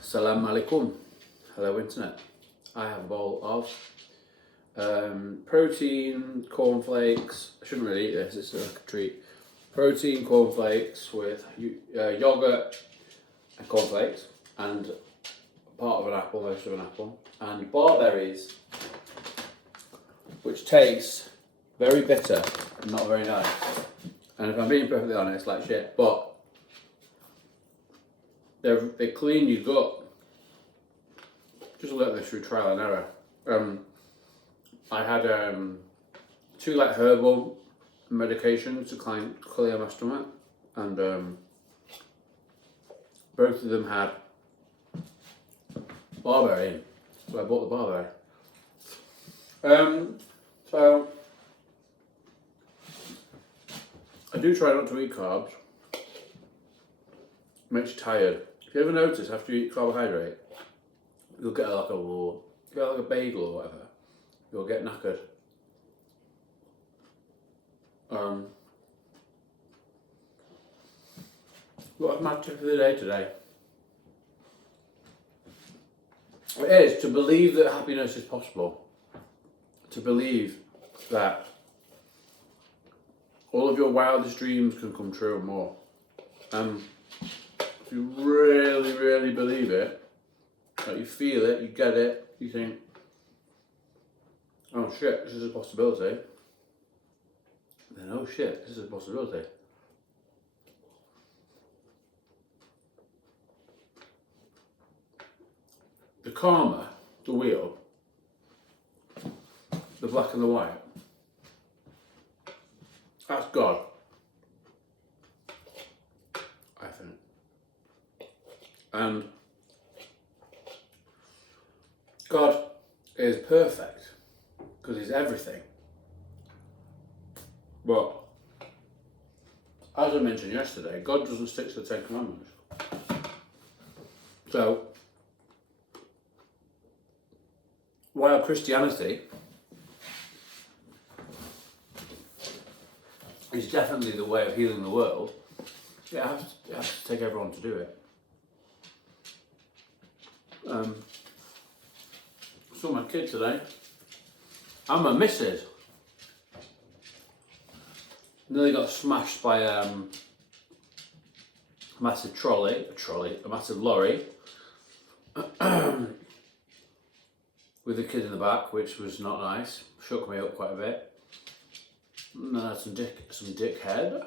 Salam alaikum. Hello, internet. I have a bowl of protein cornflakes. I shouldn't really eat this, it's like a treat. Protein cornflakes with yogurt and cornflakes, and part of an apple, most of an apple, and barberries, which taste very bitter and not very nice. And if I'm being perfectly honest, like shit, but they clean your gut. Just learnt this through trial and error. I had 2 like herbal medications to clear my stomach, and both of them had barberry in, so I bought the barberry. So I do try not to eat carbs. It makes you tired. If you ever notice after you eat carbohydrate, you'll get like a bagel or whatever, you'll get knackered. What's my tip of the day today? It is to believe that happiness is possible. To believe that all of your wildest dreams can come true and more. If you really, really believe it, like you feel it, you get it, you think, oh shit, this is a possibility, then oh shit, this is a possibility. The karma, the wheel, the black and the white, that's God, I think. And God is perfect because he's everything. But as I mentioned yesterday, God doesn't stick to the 10 Commandments. So while Christianity is definitely the way of healing the world, it has to take everyone to do it. Saw my kid today. I'm a missus. Nearly got smashed by a massive a massive lorry with a kid in the back, which was not nice. Shook me up quite a bit. And then I had some dickhead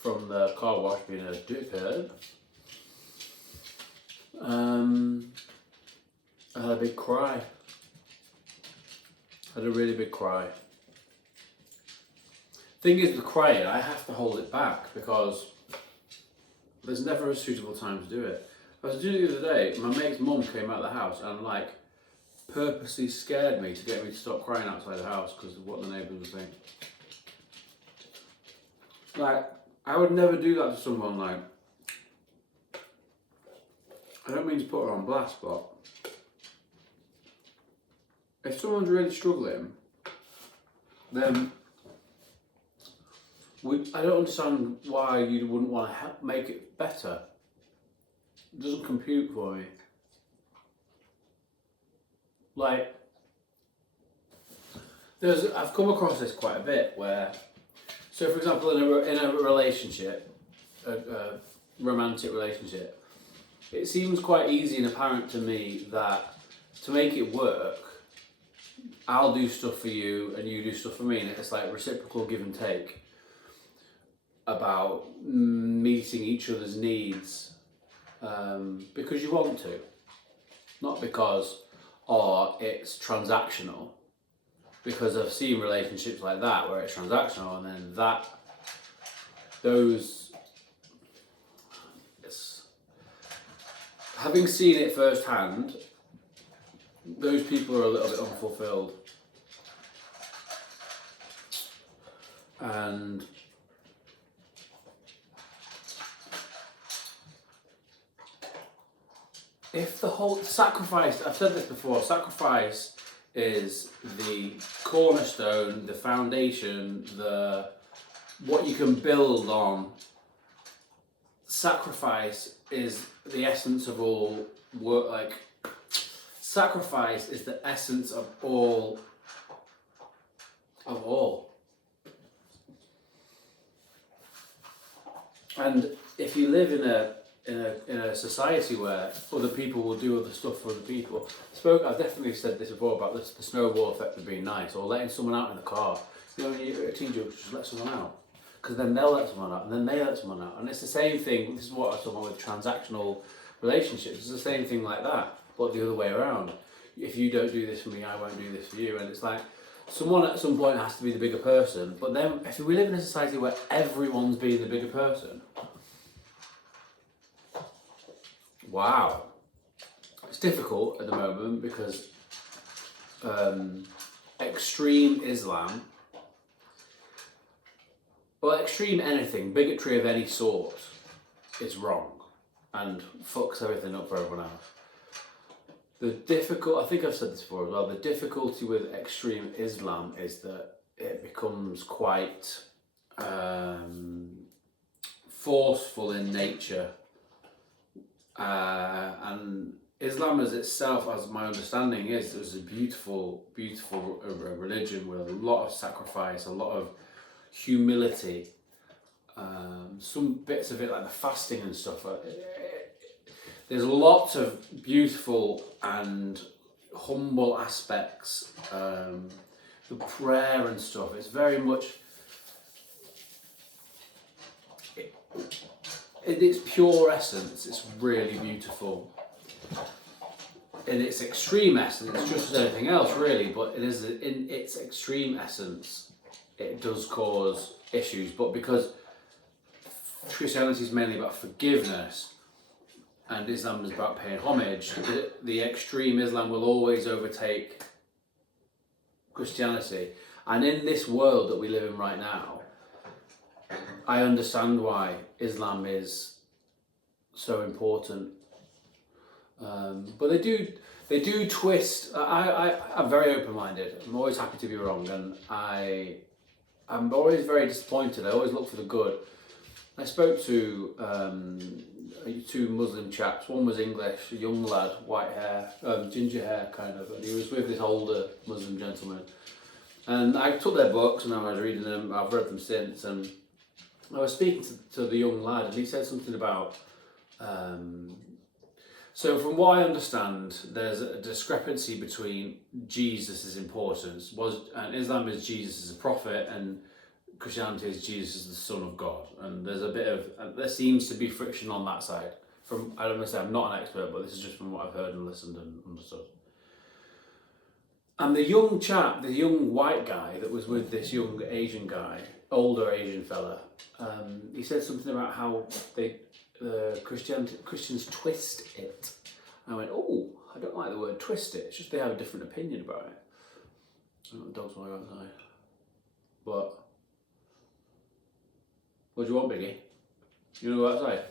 from the car wash being a dickhead. I had a big cry. Had a really big cry. Thing is with crying, I have to hold it back because there's never a suitable time to do it. I was doing it the other day, my mate's mum came out of the house and like purposely scared me to get me to stop crying outside the house because of what the neighbours would think. Like, I would never do that to someone. Like, I don't mean to put her on blast, but if someone's really struggling, then I don't understand why you wouldn't want to help make it better. It doesn't compute for me. Like, I've come across this quite a bit where, so for example, in a relationship, a romantic relationship, it seems quite easy and apparent to me that to make it work, I'll do stuff for you and you do stuff for me, and it's like reciprocal give and take about meeting each other's needs because you want to, not because it's transactional. Because I've seen relationships like that where it's transactional, and then having seen it firsthand, those people are a little bit unfulfilled. And if the whole sacrifice, I've said this before, sacrifice is the cornerstone, the foundation, what you can build on. Sacrifice is the essence of all work. Like, sacrifice is the essence of all. And if you live in a society where other people will do other stuff for other people, I've definitely said this before about the snowball effect of being nice, or letting someone out in the car. You know, when you're a teenager, just let someone out, because then they'll let someone out, and then they let someone out, and it's the same thing. This is what I was talking about with transactional relationships. It's the same thing like that, but the other way around. If you don't do this for me, I won't do this for you, and it's like someone at some point has to be the bigger person. But then, if we live in a society where everyone's being the bigger person, wow, it's difficult at the moment because extreme Islam, well, extreme anything, bigotry of any sort is wrong and fucks everything up for everyone else. I think I've said this before as well, the difficulty with extreme Islam is that it becomes quite forceful in nature. And Islam as itself, as my understanding is a beautiful, beautiful religion with a lot of sacrifice, a lot of humility. Some bits of it, like the fasting and stuff, there's lots of beautiful and humble aspects. The prayer and stuff, it's very much, in its pure essence, it's really beautiful. In its extreme essence, it's just as anything else, really, but it is in its extreme essence, it does cause issues. But because Christianity is mainly about forgiveness and Islam is about paying homage, the extreme Islam will always overtake Christianity. And in this world that we live in right now, I understand why Islam is so important. But they do twist. I'm very open-minded. I'm always happy to be wrong, and I'm always very disappointed. I always look for the good. I spoke to two Muslim chaps. One was English, a young lad, white hair, ginger hair kind of, and he was with this older Muslim gentleman. And I took their books and I was reading them. I've read them since, and I was speaking to the young lad, and he said something about. So from what I understand, there's a discrepancy between Jesus' importance, and Islam is Jesus as a prophet, and Christianity is Jesus as the Son of God. And there's a bit of, there seems to be friction on that side. I don't want to say I'm not an expert, but this is just from what I've heard and listened and understood. And the young chap, the young white guy that was with this young Asian guy, older Asian fella, he said something about how Christians twist it. And I went, oh, I don't like the word twist it. It's just they have a different opinion about it. I don't know, the dogs want to go outside. But what do you want, Biggie? You want to go outside?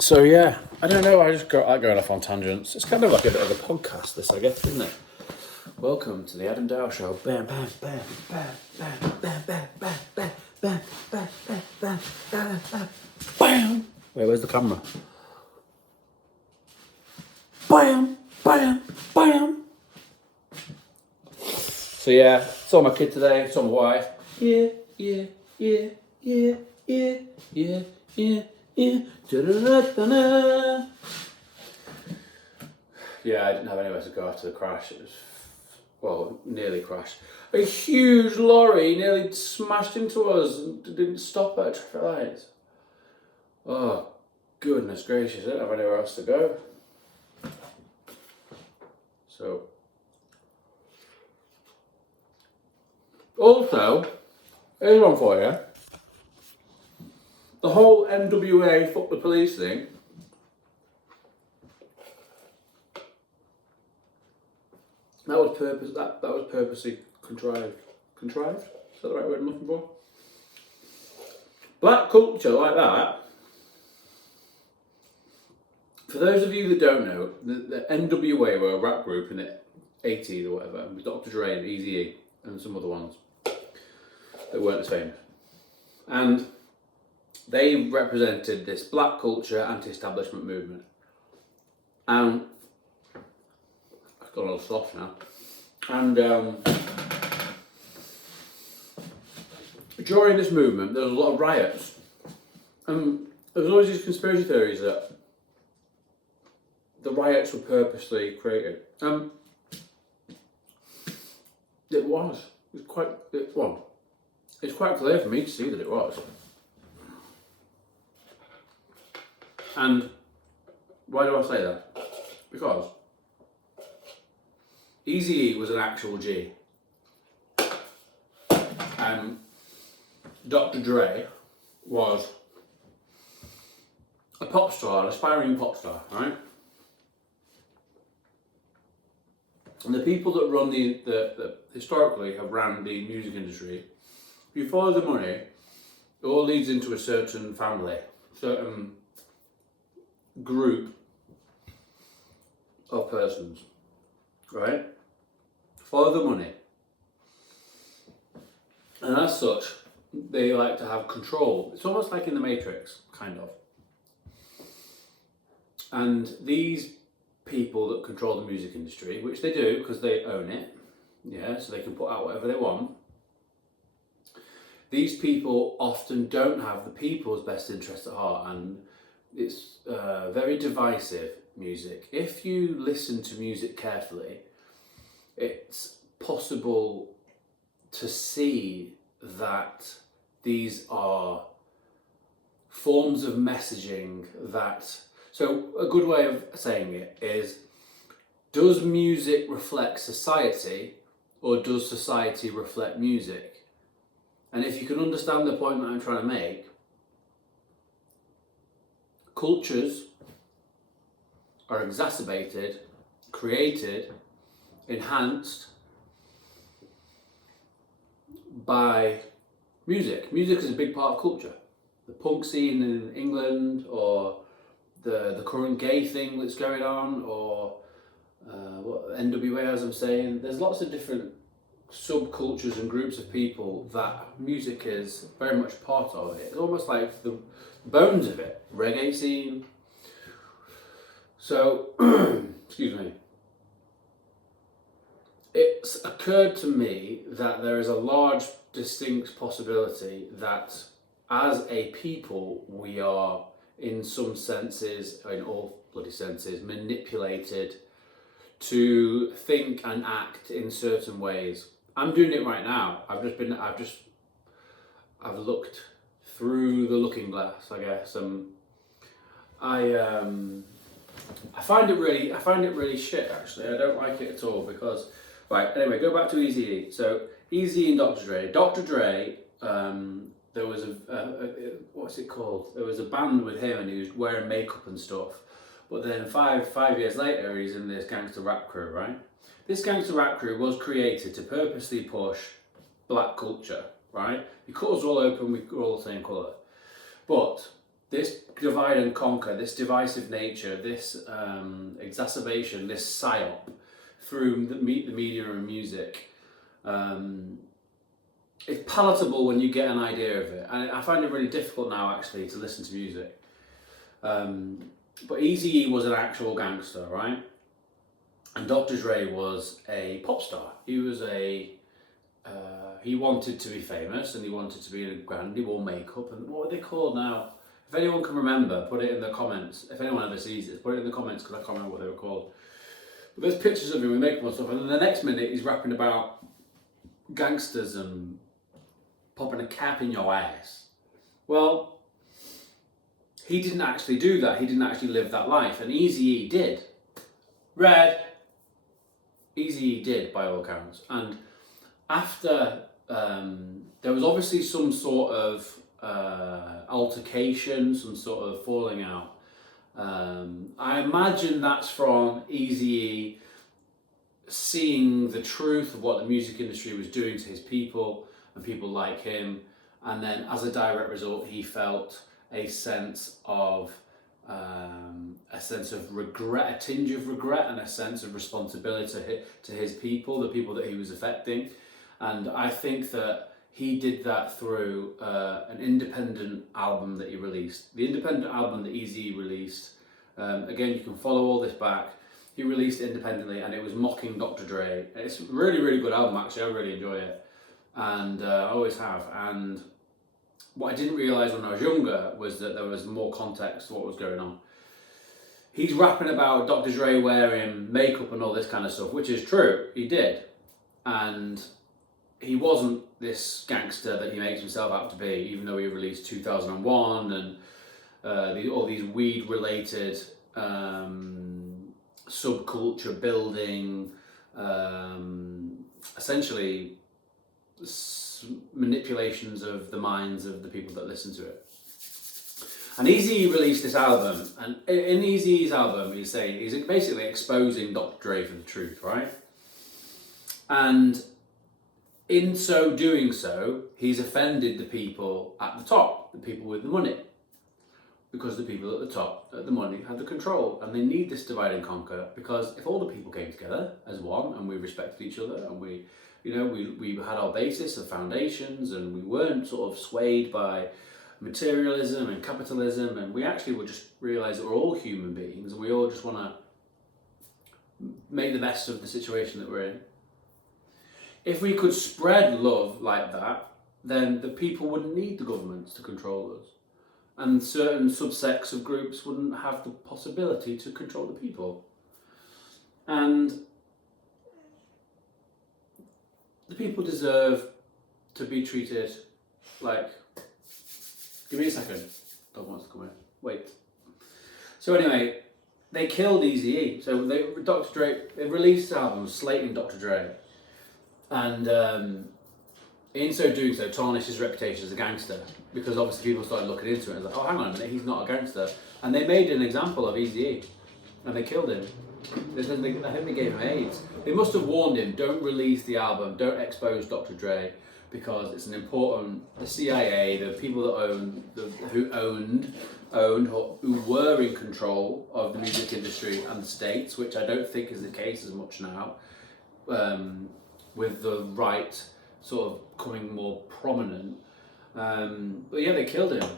So yeah, I don't know. I like going off on tangents. It's kind of like a bit of a podcast, this, I guess, isn't it? Welcome to the Adam Dow Show. Bam, bam, bam, bam, bam, bam, bam, bam, bam, bam, bam, bam, bam, bam, bam, bam. Wait, where's the camera? Bam, bam, bam. So yeah, saw my kid today. Saw my wife. Yeah. Da-da-da-da-da. Yeah, I didn't have anywhere to go after the crash. It was, nearly crashed. A huge lorry nearly smashed into us and didn't stop at traffic lights. Oh, goodness gracious, I don't have anywhere else to go. So, also, here's one for you. The whole NWA fuck the police thing. That was purposely contrived. Contrived? Is that the right word I'm looking for? Black culture like that. For those of you that don't know, the NWA were a rap group, and 80s or whatever, with Dr. Dre and Eazy-E and some other ones that weren't as famous. And they represented this black culture, anti-establishment movement. And I've got a lot of slosh now. And during this movement, there was a lot of riots. And there was always these conspiracy theories that the riots were purposely created. It was. It's quite clear for me to see that it was. And why do I say that? Because Eazy-E was an actual G. And Dr. Dre was a pop star, an aspiring pop star, right? And the people that run the historically have ran the music industry, if you follow the money, it all leads into a certain family, certain group of persons, right? Follow the money. And as such, they like to have control. It's almost like in the Matrix, kind of. And these people that control the music industry, which they do because they own it, yeah, so they can put out whatever they want. These people often don't have the people's best interest at heart, and it's very divisive music. If you listen to music carefully, it's possible to see that these are forms of messaging that. So a good way of saying it is, does music reflect society, or does society reflect music? And if you can understand the point that I'm trying to make, cultures are exacerbated, created, enhanced by music. Music is a big part of culture. The punk scene in England, or the current gay thing that's going on, or what NWA, as I'm saying, there's lots of different subcultures and groups of people that music is very much part of. It's almost like the bones of it. Reggae scene. So, excuse me. It's occurred to me that there is a large distinct possibility that as a people we are, in some senses, in all bloody senses, manipulated to think and act in certain ways. I'm doing it right now. I've looked through the looking glass, I guess. I find it really shit, actually. I don't like it at all because, right, anyway, go back to Eazy-E. So Eazy and Dr. Dre. Dr. Dre, there was what's it called? There was a band with him and he was wearing makeup and stuff. But then five years later, he's in this gangster rap crew, right? This gangster rap crew was created to purposely push black culture, right? He cut us all open, we're all the same colour. But this divide and conquer, this divisive nature, this exacerbation, this psyop through the media and music, it's palatable when you get an idea of it. And I find it really difficult now, actually, to listen to music. But Eazy-E was an actual gangster, right? And Dr. Dre was a pop star. He was he wanted to be famous and he wanted to be in a brand. He wore makeup, and what are they called now? If anyone can remember, put it in the comments. If anyone ever sees it, put it in the comments because I can't remember what they were called. But there's pictures of him with makeup and stuff, and then the next minute he's rapping about gangsters and popping a cap in your ass. Well, he didn't actually do that. He didn't actually live that life, and Eazy-E did. Red. Eazy-E did, by all accounts. And after there was obviously some sort of altercation, some sort of falling out. I imagine that's from Eazy-E seeing the truth of what the music industry was doing to his people and people like him, and then as a direct result he felt a sense of a sense of regret, a tinge of regret, and a sense of responsibility to his people, the people that he was affecting. And I think that he did that through an independent album that he released. The independent album that Eazy released, again, you can follow all this back. He released it independently, and it was mocking Dr. Dre. It's a really, really good album, actually. I really enjoy it, and I always have. And what I didn't realise when I was younger was that there was more context to what was going on. He's rapping about Dr. Dre wearing makeup and all this kind of stuff, which is true, he did. And he wasn't this gangster that he makes himself out to be, even though he released 2001 and all these weed-related subculture building, essentially manipulations of the minds of the people that listen to it. And Eazy released this album, and in Eazy's album, he's basically exposing Dr. Dre for the truth, right? And in so doing so, he's offended the people at the top, the people with the money, because the people at the top, at the money, had the control, and they need this divide and conquer. Because if all the people came together as one, and we respected each other, and we had our basis of foundations, and we weren't sort of swayed by materialism and capitalism, and we actually would just realise that we're all human beings, and we all just want to make the best of the situation that we're in. If we could spread love like that, then the people wouldn't need the governments to control us, and certain subsects of groups wouldn't have the possibility to control the people. And the people deserve to be treated like... Give me a second. Dog wants to come in. Wait. So anyway, they killed Eazy-E. So Dr. Dre, they released albums slating Dr. Dre, and in so doing so, tarnished his reputation as a gangster, because obviously people started looking into it and like, oh, hang on a minute, he's not a gangster, and they made an example of Eazy-E, and they killed him. I think they gave him AIDS. They must have warned him, don't release the album, don't expose Dr. Dre, because it's an important, the CIA, the people that who were in control of the music industry and the states, which I don't think is the case as much now, with the right sort of coming more prominent. But yeah, they killed him.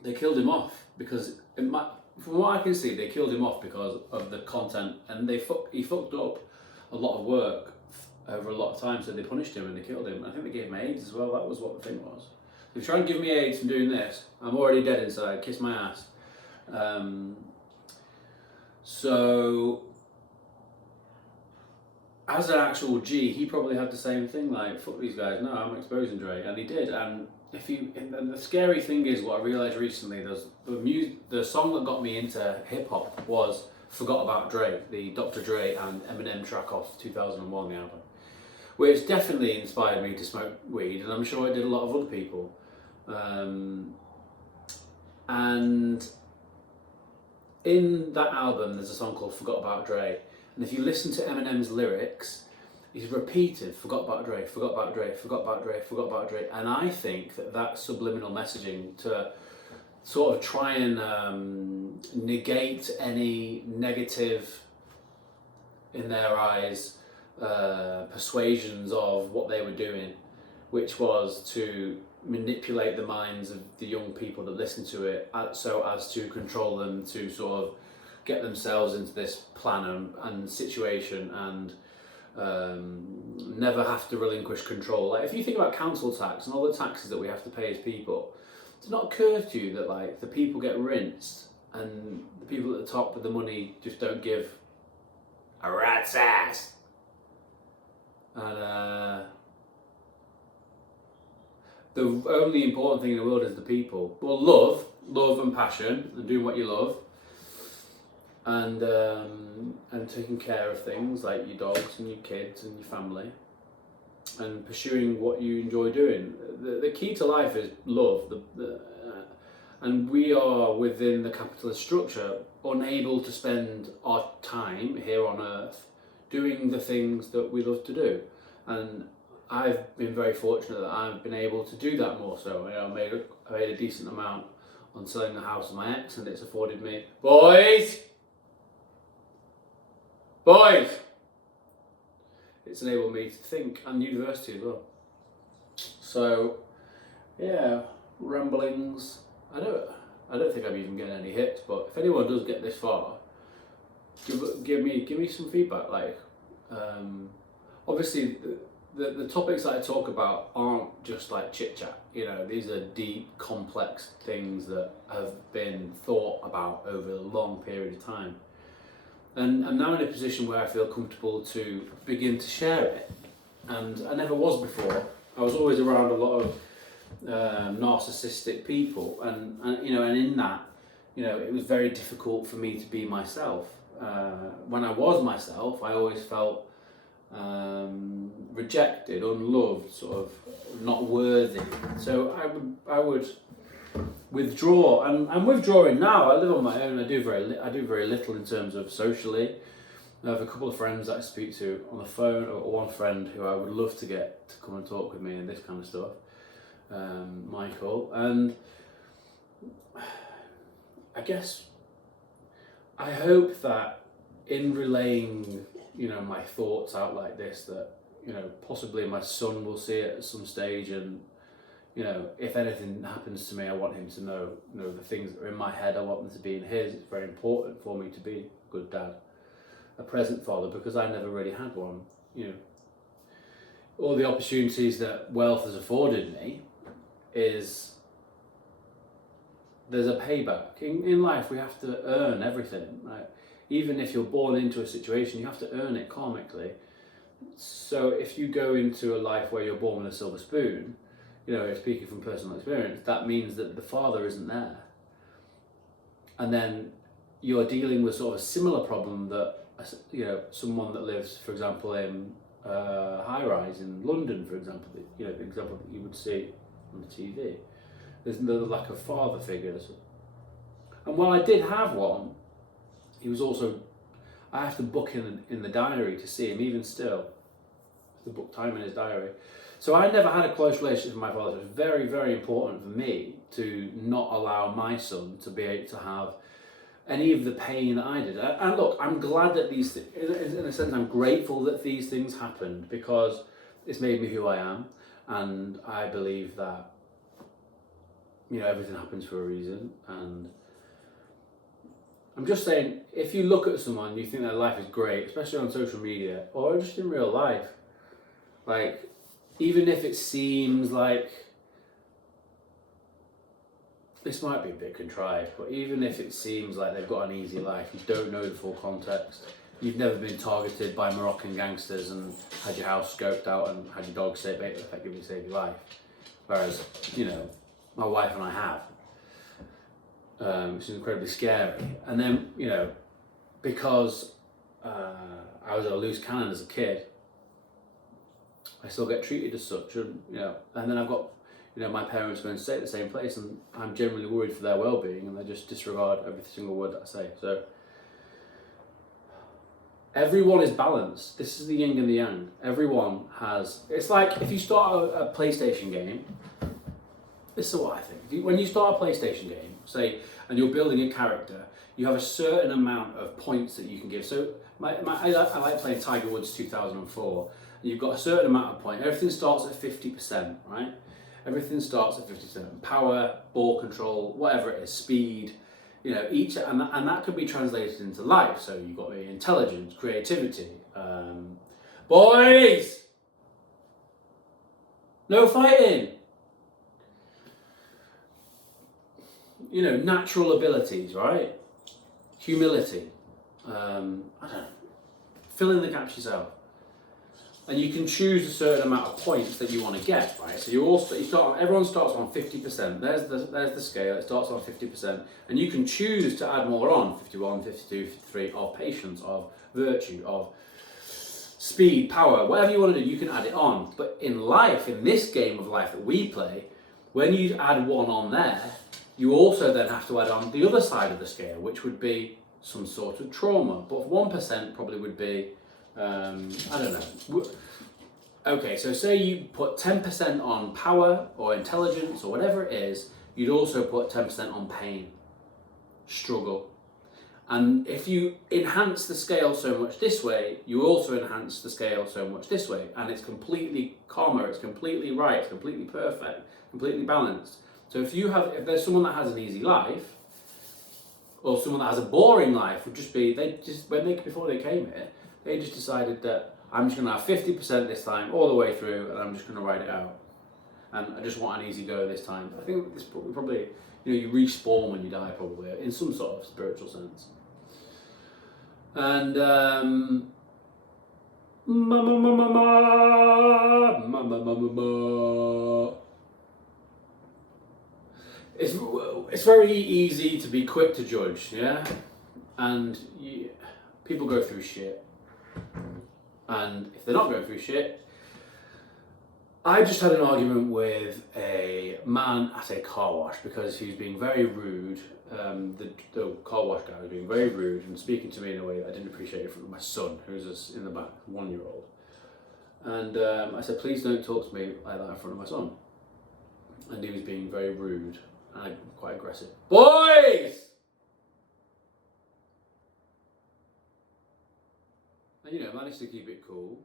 They killed him off because, from what I can see, they killed him off because of the content, and he fucked up a lot of work over a lot of time, so they punished him and they killed him. I think they gave him AIDS as well. That was what the thing was. If you try and give me AIDS from doing this, I'm already dead inside. Kiss my ass. So as an actual G, he probably had the same thing. Like, fuck these guys. No, I'm exposing Dre, and he did. And and the scary thing is, what I realised recently, the song that got me into hip hop was "Forgot About Dre," the Dr. Dre and Eminem track off 2001, the album, which definitely inspired me to smoke weed, and I'm sure it did a lot of other people. And in that album, there's a song called "Forgot About Dre," and if you listen to Eminem's lyrics, he's repeated "Forgot about Dre, forgot about Dre, forgot about Dre, forgot about Dre," and I think that subliminal messaging to sort of try and negate any negative, in their eyes, persuasions of what they were doing, which was to manipulate the minds of the young people that listen to it, so as to control them, to sort of get themselves into this plan and situation, and never have to relinquish control. Like, if you think about council tax and all the taxes that we have to pay as people, does it not occur to you that, like, the people get rinsed and the people at the top with the money just don't give a rat's ass? And the only important thing in the world is the people. Well, love and passion, and doing what you love, and taking care of things like your dogs and your kids and your family, and pursuing what you enjoy doing. The key to life is love. And we are, within the capitalist structure, unable to spend our time here on earth doing the things that we love to do. And I've been very fortunate that I've been able to do that more so. I made a decent amount on selling the house of my ex, and it's afforded me, boys, it's enabled me to think, and university as well. So, yeah, ramblings. I don't think I'm even getting any hits, but if anyone does get this far, give me some feedback. Like, obviously, the topics that I talk about aren't just like chit chat. You know, these are deep, complex things that have been thought about over a long period of time. And I'm now in a position where I feel comfortable to begin to share it. And I never was before. I was always around a lot of narcissistic people, and in that, it was very difficult for me to be myself. When I was myself, I always felt rejected, unloved, sort of not worthy. So I would withdraw, and I'm withdrawing now. I live on my own. I do very little in terms of socially. I have a couple of friends that I speak to on the phone, or one friend who I would love to get to come and talk with me and this kind of stuff, Michael. And I guess I hope that in relaying, my thoughts out like this, that, possibly my son will see it at some stage, and, if anything happens to me, I want him to know, the things that are in my head, I want them to be in his. It's very important for me to be a good dad, a present father, because I never really had one. All the opportunities that wealth has afforded me there's a payback. In life, we have to earn everything, right? Even if you're born into a situation, you have to earn it karmically. So if you go into a life where you're born with a silver spoon, speaking from personal experience, that means that the father isn't there. And then you're dealing with sort of a similar problem that, someone that lives, for example, in high rise in London, for example, the example that you would see on the TV. There's the lack of father figures. And while I did have one, he was also, I have to book in the diary to see him, even still. To book time in his diary. So I never had a close relationship with my father. It was very, very important for me to not allow my son to be able to have any of the pain that I did. And look, I'm glad that these, in a sense, I'm grateful that these things happened, because it's made me who I am. And I believe that, everything happens for a reason. And I'm just saying, if you look at someone and you think their life is great, especially on social media or just in real life, like, even if it seems like, this might be a bit contrived, but even if it seems like they've got an easy life, you don't know the full context. You've never been targeted by Moroccan gangsters and had your house scoped out and had your dog effectively save your life. Whereas, my wife and I have. Which is incredibly scary. And then, because I was a loose cannon as a kid, I still get treated as such, and then I've got, my parents going to stay at the same place, and I'm generally worried for their well-being, and they just disregard every single word that I say. So everyone is balanced. This is the yin and the yang. Everyone has. It's like if you start a PlayStation game. This is what I think. When you start a PlayStation game, say, and you're building a character, you have a certain amount of points that you can give. So I like playing Tiger Woods 2004. You've got a certain amount of points. Everything starts at 50%, right? Everything starts at 50%. Power, ball control, whatever it is, speed, each, and that could be translated into life. So you've got the intelligence, creativity. Boys! No fighting! Natural abilities, right? Humility. I don't know. Fill in the gaps yourself. And you can choose a certain amount of points that you want to get, right? So everyone starts on 50%. There's the scale. It starts on 50%. And you can choose to add more on, 51, 52, 53, of patience, of virtue, of speed, power, whatever you want to do, you can add it on. But in life, in this game of life that we play, when you add one on there, you also then have to add on the other side of the scale, which would be some sort of trauma. But 1% probably would be, I don't know. Okay, so say you put 10% on power or intelligence or whatever it is, you'd also put 10% on pain, struggle. And if you enhance the scale so much this way, you also enhance the scale so much this way. And it's completely comma, it's completely right, it's completely perfect, completely balanced. So if there's someone that has an easy life, or someone that has a boring life, would just be, before they came here, they just decided that I'm just going to have 50% this time, all the way through, and I'm just going to write it out. And I just want an easy go this time. I think this probably, you respawn when you die, probably, in some sort of spiritual sense. And it's very easy to be quick to judge, yeah? And people go through shit. And if they're not going through shit, I just had an argument with a man at a car wash because he was being very rude. The car wash guy was being very rude and speaking to me in a way that I didn't appreciate in front of my son, who's in the back, 1-year-old. And I said, please don't talk to me like that in front of my son. And he was being very rude and quite aggressive. Boys! And I managed to keep it cool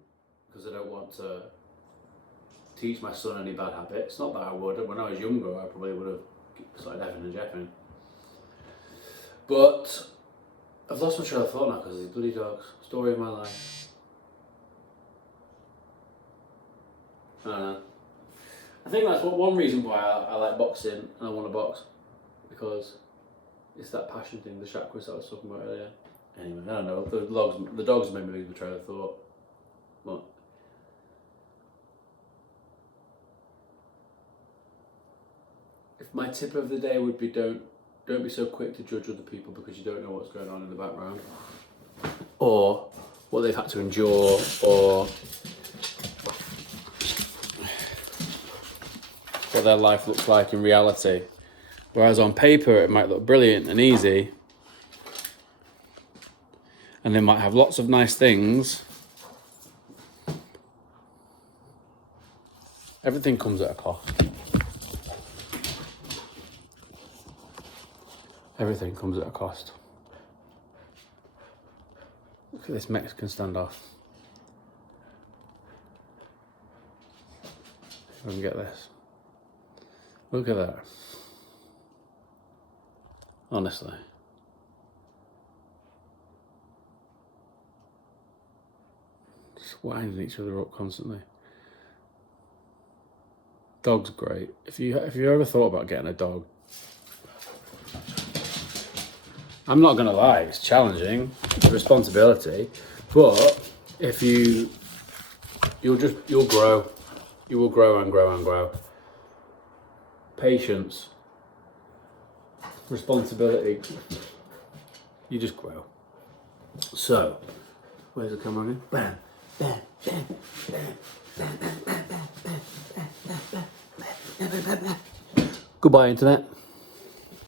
because I don't want to teach my son any bad habits. Not that I would. When I was younger, I probably would have started effing and jeffing. But I've lost my trail of thought now because of these bloody dogs. Story of my life. I don't know. I think that's one reason why I like boxing and I want to box, because it's that passion thing, the chakras that I was talking about earlier. Anyway, I don't know. The dogs made me lose my trail of thought. But if my tip of the day would be don't be so quick to judge other people because you don't know what's going on in the background, or what they've had to endure, or what their life looks like in reality. Whereas on paper it might look brilliant and easy, and they might have lots of nice things. Everything comes at a cost. Everything comes at a cost. Look at this Mexican standoff. If I can get this. Look at that. Honestly. Just winding each other up constantly. Dog's great. If you ever thought about getting a dog, I'm not gonna lie, it's challenging, it's a responsibility, but if you'll grow. You will grow and grow and grow. Patience, responsibility, you just grow. So, where's the camera again? Bam, bam, bam, bam, bam, bam, bam, bam, bam, bam, bam, bam, bam, bam, bam. Goodbye, internet.